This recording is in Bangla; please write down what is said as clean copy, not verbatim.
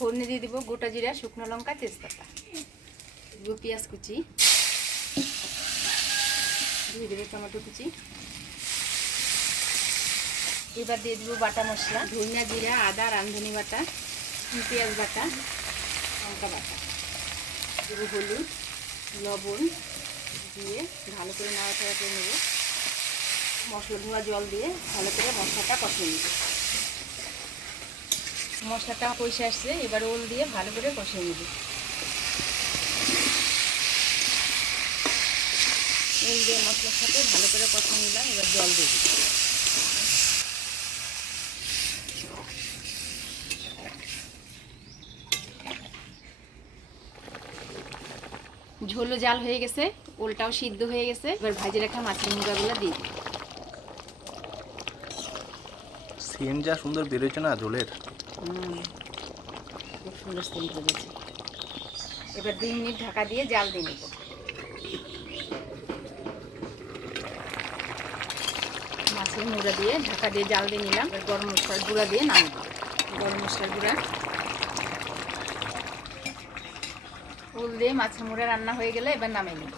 ফোড়নে দিয়ে দিব গোটা জিরা, শুকনো লঙ্কা, তেজপাতা, দিব পেঁয়াজ কুচি, দিয়ে দেবে টমেটো কুচি। এবার দিয়ে দিব বাটা মশলা, ধনিয়া, জিরা, আদা, রাঁধুনি বাটা, পেঁয়াজ বাটা, লঙ্কা বাটা, দেবো হলুদ, লবণ দিয়ে ভালো করে নাড়াচাড়া করে নেব। মশলা ধোয়া জল দিয়ে ভালো করে মশলাটা কষিয়ে নেব। মশলাটা কষে আসছে, এবার ওল দিয়ে ভালো করে কষিয়ে নেব। ওল দিয়ে মশলার সাথে ভালো করে কষিয়ে নিলাম। এবার জল দিয়ে দিই। ঝোলও জাল হয়ে গেছে, ওলটাও সিদ্ধ হয়ে গেছে। এবার ভাজি রাখা মাছের মুগাগুলো দিয়ে দিই। সেন্ট যা সুন্দর বেরোচ্ছে না ঝোলের, খুব সুন্দর সেন্ট বেরোচ্ছে। এবার 2 মিনিট ঢাকা দিয়ে জাল দিয়ে নেব। মাছের মুড়া দিয়ে ঢাকা দিয়ে জাল দিয়ে নিলাম। এবার গরম মশলার গুঁড়া দিয়ে নামিয়ে দেব। গরম মশলার গুঁড়া, ওল দিয়ে মাছের মুড়া রান্না হয়ে গেলে এবার নামিয়ে নেব।